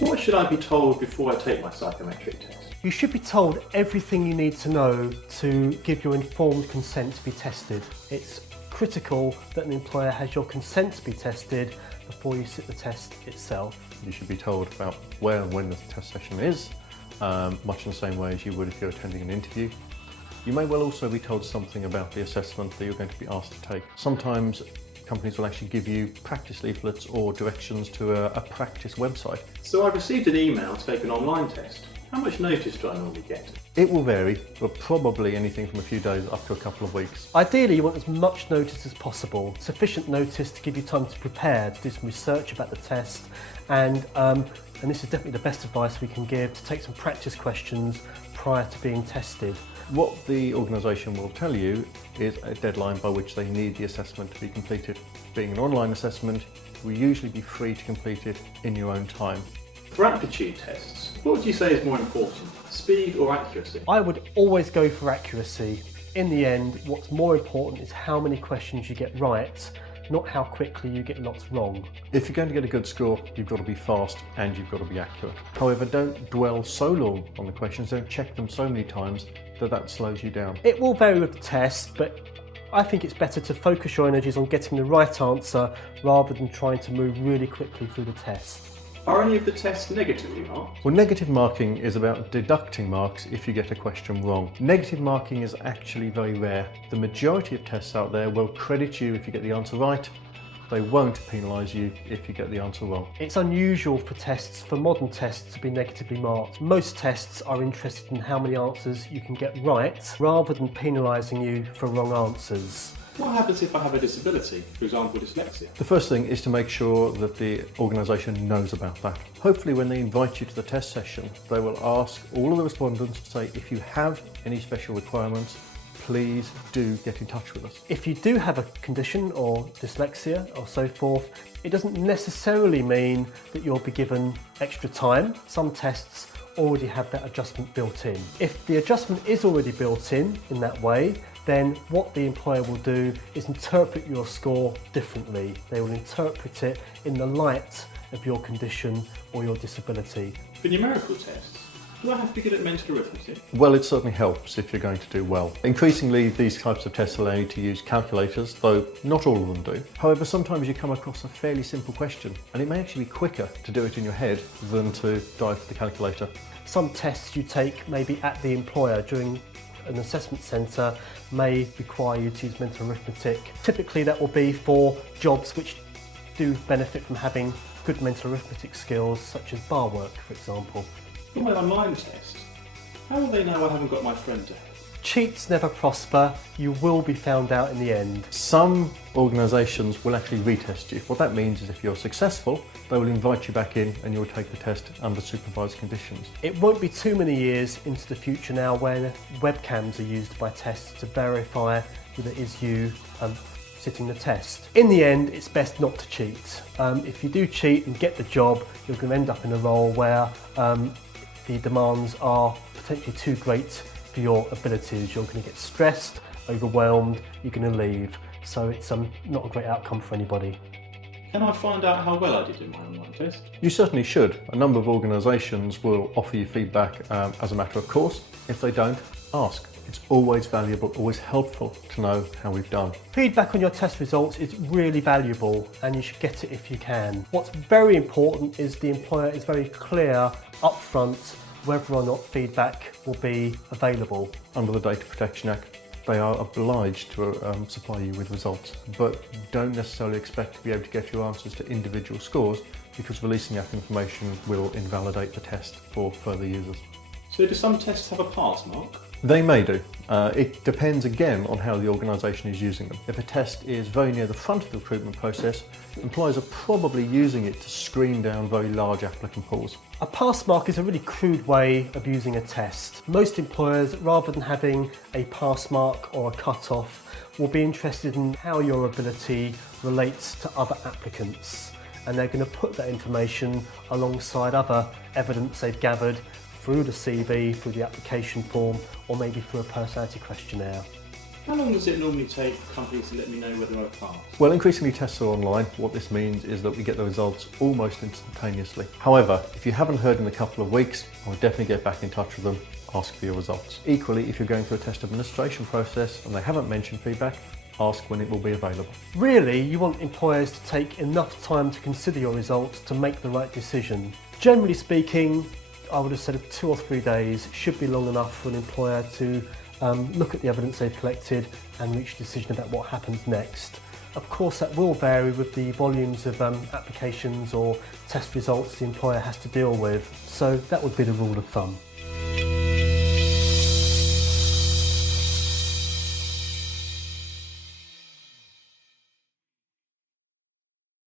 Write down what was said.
What should I be told before I take my psychometric test? You should be told everything you need to know to give your informed consent to be tested. It's critical that an employer has your consent to be tested before you sit the test itself. You should be told about where and when the test session is, much in the same way as you would if you're attending an interview. You may well also be told something about the assessment that you're going to be asked to take. Sometimes companies will actually give you practice leaflets or directions to a practice website. So I've received an email to take an online test. How much notice do I normally get? It will vary, but probably anything from a few days up to a couple of weeks. Ideally, you want as much notice as possible. Sufficient notice to give you time to prepare, to do some research about the test, and this is definitely the best advice we can give, to take some practice questions prior to being tested. What the organisation will tell you is a deadline by which they need the assessment to be completed. Being an online assessment, you will usually be free to complete it in your own time. For aptitude tests, what would you say is more important, speed or accuracy? I would always go for accuracy. In the end, what's more important is how many questions you get right, not how quickly you get lots wrong. If you're going to get a good score, you've got to be fast and you've got to be accurate. However, don't dwell so long on the questions, don't check them so many times that slows you down. It will vary with the test, but I think it's better to focus your energies on getting the right answer rather than trying to move really quickly through the test. Are any of the tests negatively marked? Well, negative marking is about deducting marks if you get a question wrong. Negative marking is actually very rare. The majority of tests out there will credit you if you get the answer right. They won't penalise you if you get the answer wrong. It's unusual for modern tests to be negatively marked. Most tests are interested in how many answers you can get right rather than penalising you for wrong answers. What happens if I have a disability, for example dyslexia? The first thing is to make sure that the organisation knows about that. Hopefully when they invite you to the test session, they will ask all of the respondents to say, if you have any special requirements, please do get in touch with us. If you do have a condition or dyslexia or so forth, it doesn't necessarily mean that you'll be given extra time. Some tests already have that adjustment built in. If the adjustment is already built in that way, then what the employer will do is interpret your score differently. They will interpret it in the light of your condition or your disability. For numerical tests, do I have to be good at mental arithmetic? Well, it certainly helps if you're going to do well. Increasingly, these types of tests allow you to use calculators, though not all of them do. However, sometimes you come across a fairly simple question, and it may actually be quicker to do it in your head than to dive for the calculator. Some tests you take maybe at the employer during an assessment centre may require you to use mental arithmetic. Typically that will be for jobs which do benefit from having good mental arithmetic skills, such as bar work, for example. For my online test, how will they know I haven't got my friend to help? Cheats never prosper. You will be found out in the end. Some organisations will actually retest you. What that means is if you're successful, they will invite you back in and you'll take the test under supervised conditions. It won't be too many years into the future now when webcams are used by tests to verify that it is you sitting the test. In the end, it's best not to cheat. If you do cheat and get the job, you're going to end up in a role where the demands are potentially too great for your abilities. You're going to get stressed, overwhelmed, you're going to leave. So it's not a great outcome for anybody. Can I find out how well I did in my online test? You certainly should. A number of organisations will offer you feedback as a matter of course. If they don't, ask. It's always valuable, always helpful to know how we've done. Feedback on your test results is really valuable and you should get it if you can. What's very important is the employer is very clear upfront whether or not feedback will be available. Under the Data Protection Act, they are obliged to supply you with results, but don't necessarily expect to be able to get your answers to individual scores because releasing that information will invalidate the test for further users. So do some tests have a pass mark? They may do. It depends again on how the organisation is using them. If a test is very near the front of the recruitment process, employers are probably using it to screen down very large applicant pools. A pass mark is a really crude way of using a test. Most employers, rather than having a pass mark or a cut-off, will be interested in how your ability relates to other applicants. And they're going to put that information alongside other evidence they've gathered through the CV, through the application form, or maybe through a personality questionnaire. How long does it normally take for companies to let me know whether I've passed? Well, increasingly tests are online. What this means is that we get the results almost instantaneously. However, if you haven't heard in a couple of weeks, I would definitely get back in touch with them, ask for your results. Equally, if you're going through a test administration process and they haven't mentioned feedback, ask when it will be available. Really, you want employers to take enough time to consider your results to make the right decision. Generally speaking, I would have said 2 or 3 days should be long enough for an employer to look at the evidence they've collected and reach a decision about what happens next. Of course, that will vary with the volumes of applications or test results the employer has to deal with, so that would be the rule of thumb.